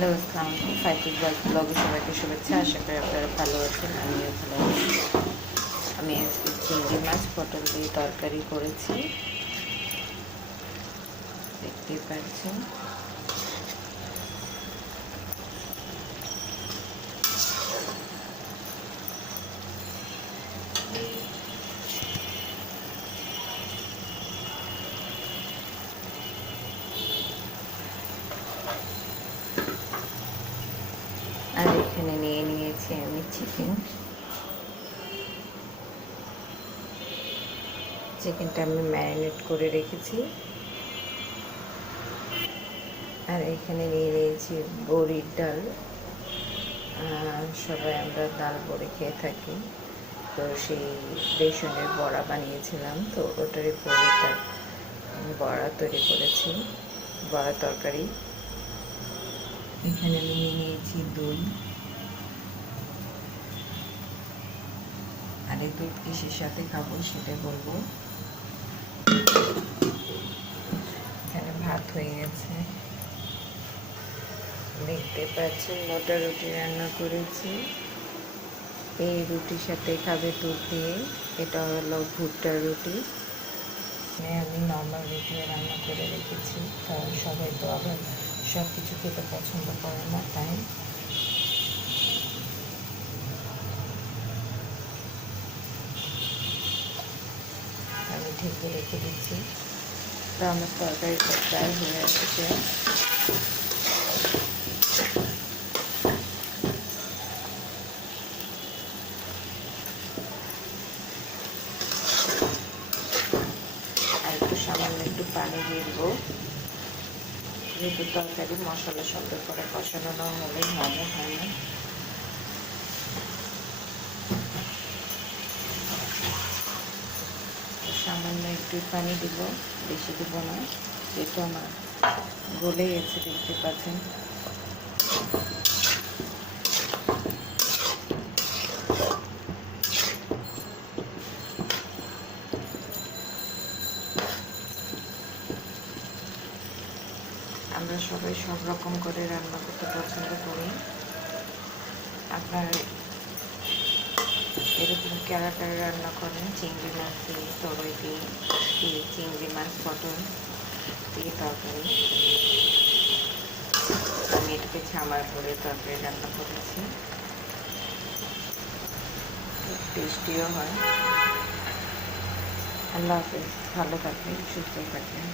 Hello আসসালাম ফাইটিক blog সবাইকে শুভেচ্ছা। আশা করি আপনারা ভালো আছেন, আমিও ভালো আছি। আমি আজকে চিংড়ি মাছ, পটল দিয়ে তরকারি করেছি। দেখতেই পাচ্ছেন আর এখানে নিয়ে নিয়েছি আমি চিকেন চিকেনটা আমি ম্যারিনেট করে রেখেছি। আর এখানে নিয়ে নিয়েছি বড়ির ডাল। সবাই আমরা ডাল বড়ি খেয়ে থাকি। তো সেই বেসনের বড়া বানিয়েছিলাম। তো ওটারই বড়িটা বড়া তৈরি করেছি। বড়া তরকারি। এখানে আমি নিয়ে নিয়েছি দই। আর দুধ কিসের সাথে খাব সেটা বলব। এখানে ভাত হয়ে গেছে। দেখতে পাচ্ছেন মোটা রুটি রান্না করেছি। এই রুটির সাথে খাবে দুধ দিয়ে এটা হলো ভুট্টার রুটি। আমি নর্মাল রুটিও রান্না করে রেখেছি। কারণ সবাই তো আবার সব কিছু খেতে পছন্দ করে না, তাই আমি ঢেকে রেখে দিচ্ছি। তো আমার তরকারিটা প্রায় হয়ে আসছে আর একটু সামান্য একটু পানি দিয়ে দেবো। যেহেতু তরকারি মশলা সুন্দর করে কষানো হলে মজা হয় না তো সামান্য একটু পানি দিব, বেশি দিব না, যেহেতু আমার গলে গেছে, দেখতে পাচ্ছেন। আমরা সবাই সব রকম করে রান্না করতে পছন্দ করি। আপনার এরকম কারা রান্না করেন, চিংড়ি মাছ দিয়ে তরই দিয়ে, চিংড়ি মাছ, পটল দিয়ে তরকারি। আমি এটাকে ছামার করে তরকারি রান্না করেছি। টেস্টিও হয়। আল্লাহ হাফেজ, ভালো থাকবেন, সুস্থ থাকবেন।